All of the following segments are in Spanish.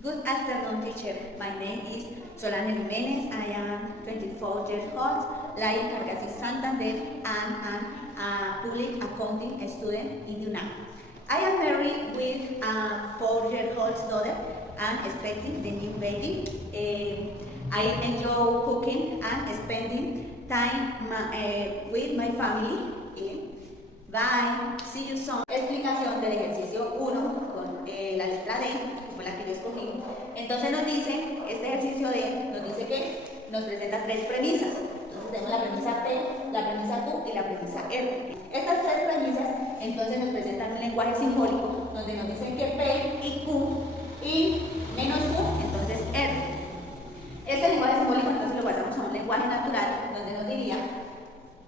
Good afternoon, teacher. My name is Solane Jimenez. I am 24 years old, living in Cargasi, Santander, and am a public accounting student in UNAM. I am married with a 4-year-old daughter and expecting the new baby. I enjoy cooking and spending time with my family. Bye. See you soon. Explicación del ejercicio 1 con la letra D, como la que yo escogí. Entonces nos dice, este ejercicio D nos dice que nos presenta 3 premisas. Entonces tenemos la premisa P, la premisa Q y la premisa R. Estas 3 premisas entonces nos presentan un lenguaje simbólico donde nos dicen que P y Q y menos Q, entonces R. Este lenguaje simbólico entonces lo pasamos a un lenguaje natural donde nos diría,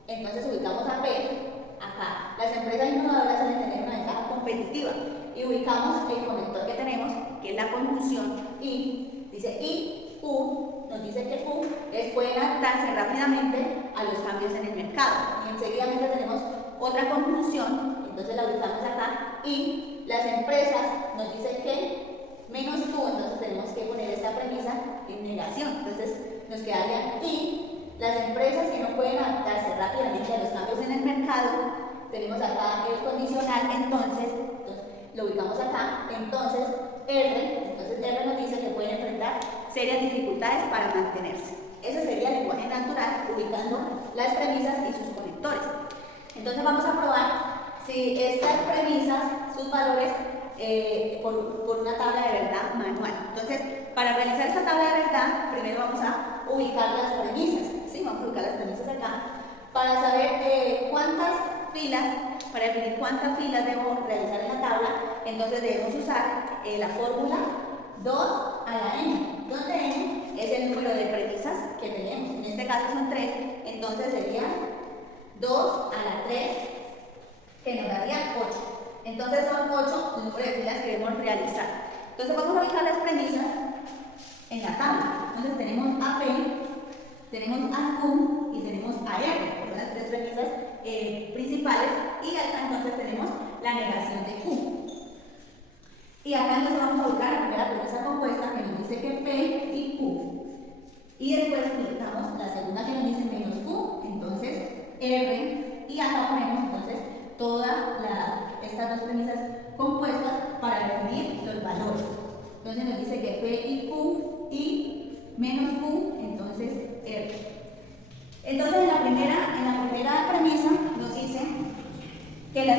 entonces ubicamos a P. Acá, las empresas innovadoras suelen tener una ventaja competitiva y ubicamos el conector que tenemos, que es la conjunción I, dice I, Q, nos dice que Q pueden adaptarse rápidamente a los cambios en el mercado. Y enseguida tenemos otra conjunción, entonces la ubicamos acá, y las empresas nos dicen que menos Q, entonces tenemos que poner esta premisa en negación. Entonces nos quedaría I. Las empresas que no pueden adaptarse rápidamente a los cambios en el mercado, tenemos acá el condicional, entonces lo ubicamos acá, entonces R nos dice que pueden enfrentar serias dificultades para mantenerse. Ese sería el lenguaje natural, ubicando las premisas y sus conectores. Entonces vamos a probar si estas premisas, sus valores, por una tabla de verdad manual. Entonces, para realizar esta tabla de verdad, primero vamos a ubicar las premisas. ¿Sí? Vamos a ubicar las premisas acá para saber cuántas filas, para definir cuántas filas debo realizar en la tabla. Entonces debemos usar la fórmula 2 a la n, donde n es el número de premisas que tenemos. En este caso son 3, entonces sería 2 a la 3, que nos daría 8. Entonces son 8 el número de filas que debemos realizar. Entonces vamos a ubicar las premisas en la tabla. Entonces tenemos a P, tenemos a Q y tenemos a R, que son las 3 premisas principales, y acá entonces tenemos la negación de Q. Y acá entonces vamos a ubicar la primera premisa compuesta que nos dice que P y Q. Y después ubicamos la segunda que nos dice menos Q, entonces R, y acá ponemos entonces todas estas 2 premisas compuestas para definir los valores. Entonces nos dice que P y Q y menos Q, entonces R. Entonces en la primera premisa nos dice que la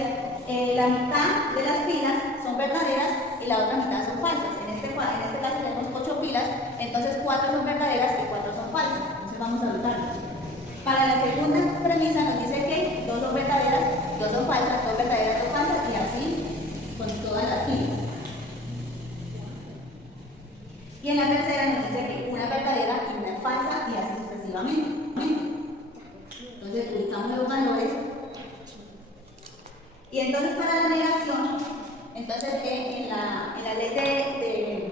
mitad de las filas son verdaderas y la otra mitad son falsas. En este caso tenemos 8 filas, entonces 4 son verdaderas y 4 son falsas. Entonces vamos a anotarlas. Para la segunda premisa nos dice que 2 son verdaderas, 2 son falsas, 2 verdaderas, 2 falsas, y así con todas las filas. Y en la tercera nos dice que una es verdadera y una es falsa, y así sucesivamente. Entonces ubicamos los valores. Y entonces para la negación, entonces en la ley de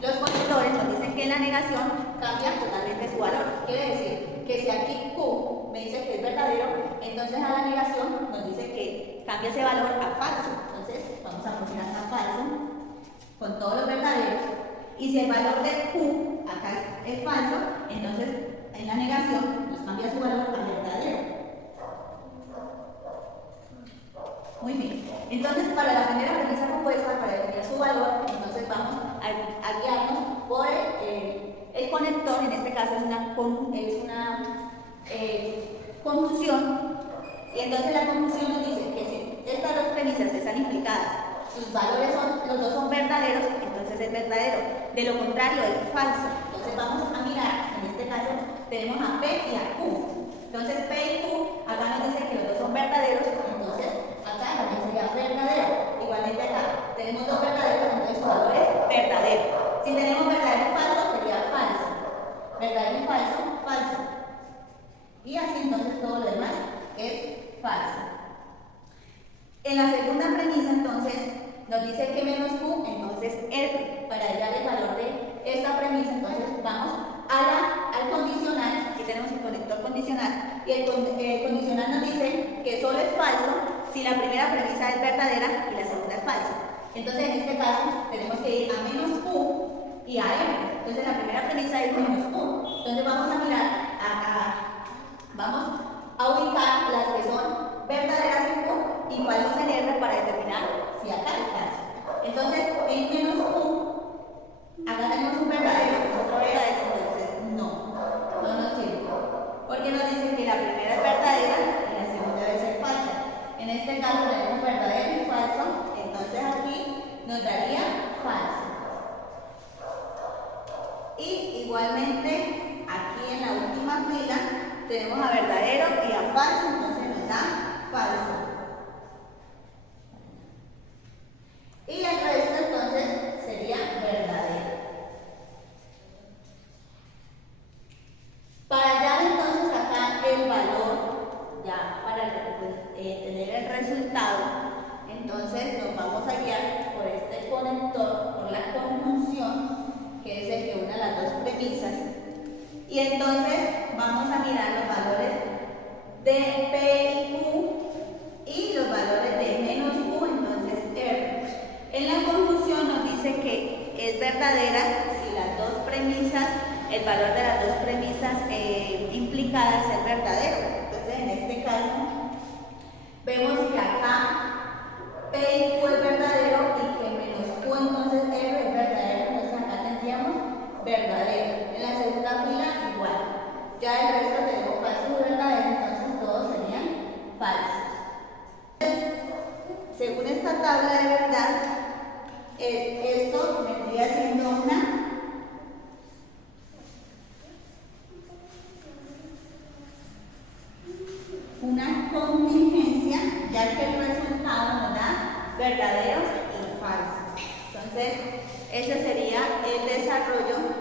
los conectores nos dicen que en la negación cambia totalmente su valor. Quiere decir que si aquí Q me dice que es verdadero, entonces a la negación nos dice que cambia ese valor a falso. Entonces vamos a poner acá falso con todos los verdaderos. Y si el valor de Q acá es falso, entonces en la negación nos cambia su valor a verdadero. Muy bien. Entonces para la primera premisa compuesta, para definir su valor, entonces vamos a guiarnos por el conector. En este caso es una conjunción. Y entonces la conjunción nos dice que si estas 2 premisas están implicadas, sus valores los 2 son verdaderos, entonces es verdadero. De lo contrario es falso. Entonces vamos a mirar, en este caso tenemos a P y a Q. Entonces P y Q, acá nos dice que los 2 son verdaderos, entonces acá también sería verdadero. Igualmente acá tenemos 2 verdaderos, entonces su valor es verdadero. Si tenemos verdadero y falso, sería falso. Verdadero y falso, falso. Y así entonces todo lo demás es falso. En la segunda premisa entonces nos dice que menos Q, entonces R. Para hallar el valor de esta premisa, entonces vamos al condicional. Aquí tenemos el conector condicional, y el condicional nos dice que solo es falso si la primera premisa es verdadera y la segunda es falsa. Entonces en este caso tenemos que ir a menos Q y AM. Entonces la primera premisa es menos Q. Entonces vamos a mirar, vamos a ubicar las que son verdaderas en Q y falsas en R para determinar si acá es falso. Entonces en menos Q, acá tenemos un verdadero, otro verdadero, entonces no nos sirve. Porque nos dice que la primera es verdadera y la segunda debe ser falsa. En este caso tenemos verdadero y falso, entonces aquí nos daría falso. Y igualmente aquí en la última fila tenemos a verdadero y a falso, entonces nos da falso. Y el resto entonces sería verdadero. Para hallar entonces acá el valor, ya para tener el resultado, entonces nos vamos a guiar por este conector, por la conjunción, que es el que une las dos premisas. Y entonces vamos a mirar los valores de P y Q y los valores de menos Q, entonces R. En la conjunción nos dice que es verdadera si las dos premisas, el valor de las dos premisas implicadas es verdadero. Entonces en este caso vemos que acá P y Q es verdadero y que menos Q entonces R es verdadero. Entonces acá tendríamos verdadero. En la segunda fila igual. Ya el resto tenemos falso y verdadero, entonces todos serían falsos. Según esta tabla de verdad, esto vendría siendo una contingencia, ya que el resultado nos da verdaderos y falsos. Entonces, ese sería el desarrollo